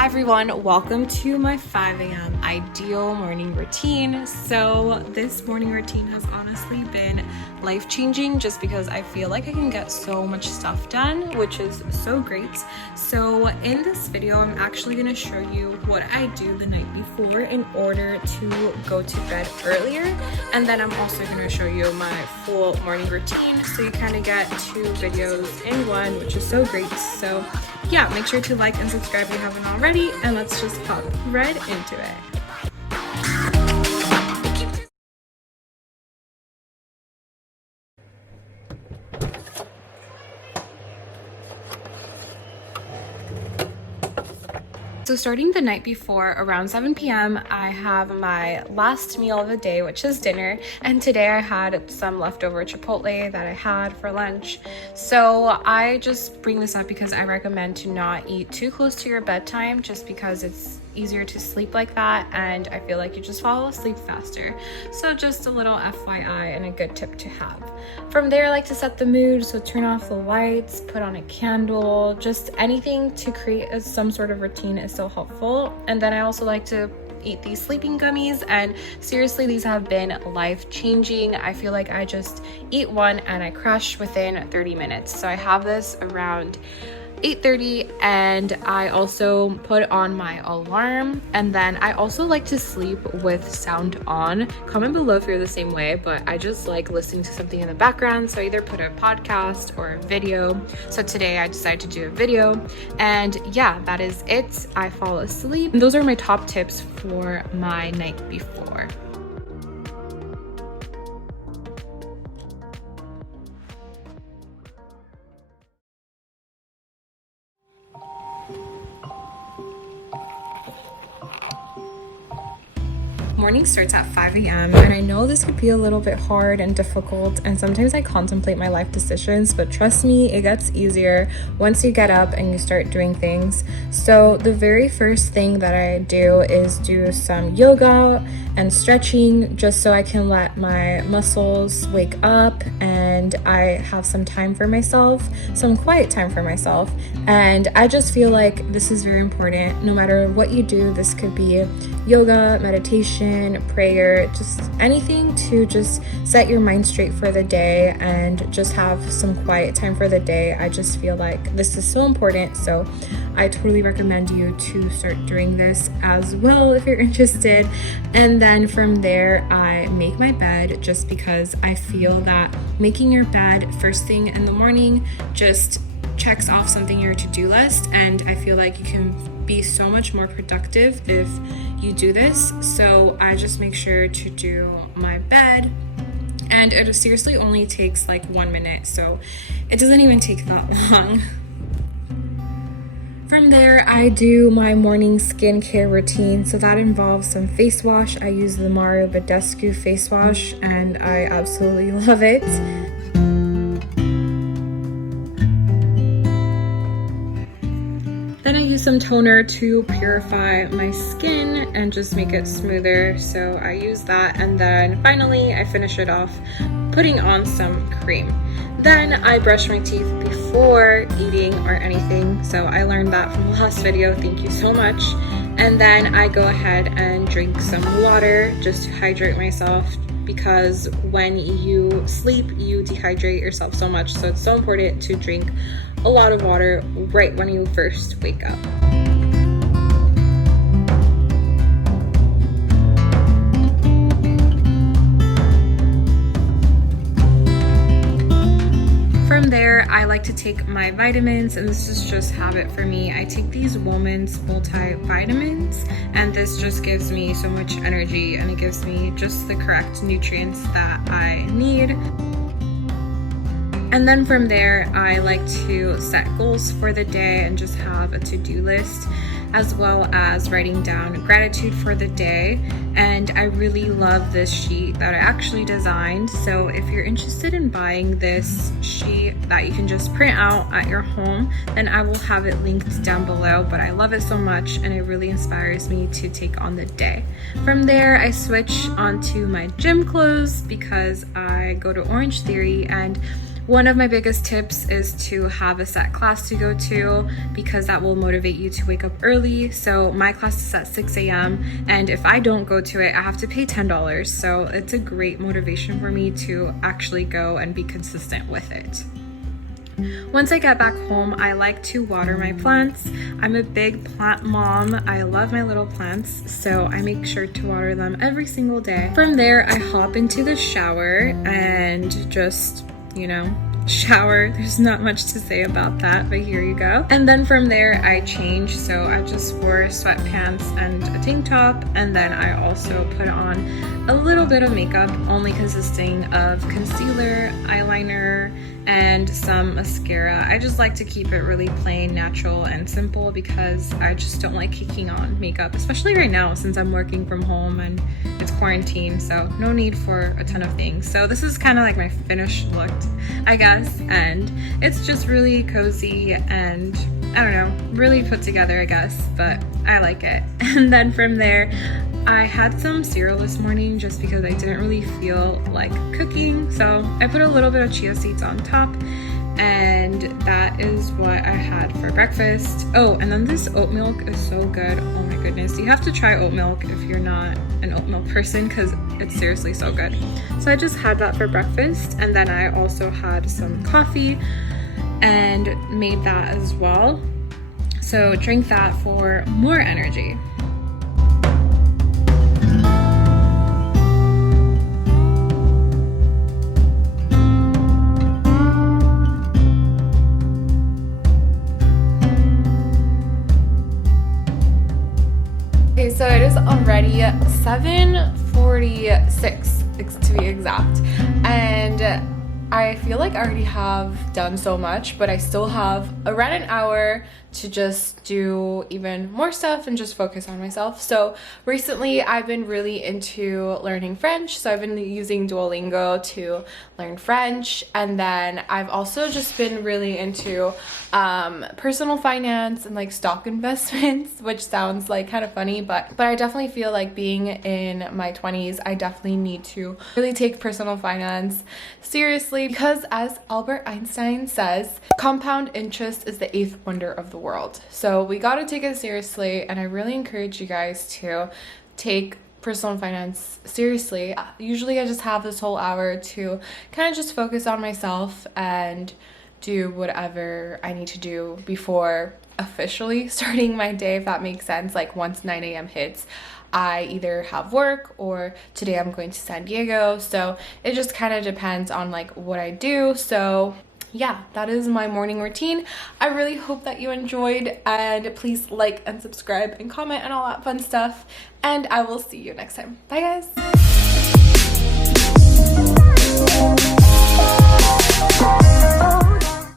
Hi everyone, welcome to my 5 a.m. ideal morning routine. So this morning routine has honestly been life-changing just because I feel like I can get so much stuff done, which is so great. So in this video, I'm actually going to show you what I do the night before in order to go to bed earlier. And then I'm also going to show you my full morning routine, so you kind of get 2 videos in one, which is so great. So yeah, make sure to like and subscribe if you haven't already, and let's just hop right into it. So starting the night before, around 7 p.m., I have my last meal of the day, which is dinner. And today I had some leftover Chipotle that I had for lunch. So I just bring this up because I recommend to not eat too close to your bedtime, just because it's easier to sleep like that, and I feel like you just fall asleep faster. So just a little FYI and a good tip to have. From there, I like to set the mood, so turn off the lights, put on a candle, just anything to create some sort of routine is so helpful. And then I also like to eat these sleeping gummies, and seriously, these have been life-changing. I feel like I just eat one and I crash within 30 minutes. So I have this around 8:30, and I also put on my alarm, and then I also like to sleep with sound on. Comment below if you're the same way, but I just like listening to something in the background, so I either put a podcast or a video. So today I decided to do a video, and yeah, that is it. I fall asleep. And those are my top tips for my night before. Morning starts at 5 a.m. and I know this could be a little bit hard and difficult, and sometimes I contemplate my life decisions, but trust me, it gets easier once you get up and you start doing things. So the very first thing that I do is do some yoga and stretching, just so I can let my muscles wake up and I have some time for myself, some quiet time for myself. And I just feel like this is very important. No matter what you do, this could be yoga, meditation, prayer, just anything to just set your mind straight for the day and just have some quiet time for the day. I just feel like this is so important, so I totally recommend you to start doing this as well if you're interested. And then from there, I make my bed, just because I feel that making your bed first thing in the morning just checks off something in your to-do list, and I feel like you can be so much more productive if you do this. So I just make sure to do my bed, and it seriously only takes like 1 minute, so it doesn't even take that long. From there, I do my morning skincare routine. So that involves some face wash. I use the Mario Badescu face wash, and I absolutely love it. Then I use some toner to purify my skin and just make it smoother. So I use that, and then finally I finish it off putting on some cream. Then I brush my teeth before eating or anything. So I learned that from the last video. Thank you so much. And then I go ahead and drink some water just to hydrate myself, because when you sleep, you dehydrate yourself so much. So it's so important to drink a lot of water right when you first wake up. From there, I like to take my vitamins, and this is just habit for me. I take these Woman's multivitamins, and this just gives me so much energy, and it gives me just the correct nutrients that I need. And then from there, I like to set goals for the day and just have a to-do list, as well as writing down gratitude for the day. And I really love this sheet that I actually designed. So if you're interested in buying this sheet that you can just print out at your home, then I will have it linked down below. But I love it so much, and it really inspires me to take on the day. From there, I switch onto my gym clothes because I go to Orange Theory, and One of my biggest tips is to have a set class to go to because that will motivate you to wake up early. So my class is at 6 a.m. and if I don't go to it, I have to pay $10. So it's a great motivation for me to actually go and be consistent with it. Once I get back home, I like to water my plants. I'm a big plant mom. I love my little plants, so I make sure to water them every single day. From there, I hop into the shower and just, shower. There's not much to say about that, but here you go. And then from there, I change. So I just wore sweatpants and a tank top, and then I also put on a little bit of makeup, only consisting of concealer, eyeliner, and some mascara. I just like to keep it really plain, natural, and simple because I just don't like kicking on makeup, especially right now since I'm working from home and it's quarantine, so no need for a ton of things. So this is kind of like my finished look, I guess, and it's just really cozy and I don't know, really put together, I guess, but I like it. And then from there, I had some cereal this morning just because I didn't really feel like cooking, so I put a little bit of chia seeds on top, and that is what I had for breakfast. Oh, and then this oat milk is so good. Oh my goodness, you have to try oat milk if you're not an oat milk person because it's seriously so good. So I just had that for breakfast, and then I also had some coffee and made that as well. So drink that for more energy. Okay, so it is already 7:46 to be exact, and I feel like I already have done so much, but I still have around an hour to just do even more stuff and just focus on myself. So recently I've been really into learning French, so I've been using Duolingo to learn French, and then I've also just been really into personal finance and like stock investments, which sounds like kind of funny, but I definitely feel like being in my 20s, I definitely need to really take personal finance seriously because, as Albert Einstein says, compound interest is the 8th wonder of the world. So we got to take it seriously, and I really encourage you guys to take personal finance seriously. Usually I just have this whole hour to kind of just focus on myself and do whatever I need to do before officially starting my day, if that makes sense. Like once 9 a.m. hits, I either have work or today I'm going to San Diego, so it just kind of depends on like what I do. So yeah, that is my morning routine. I really hope that you enjoyed, and please like and subscribe and comment and all that fun stuff, and I will see you next time. Bye guys.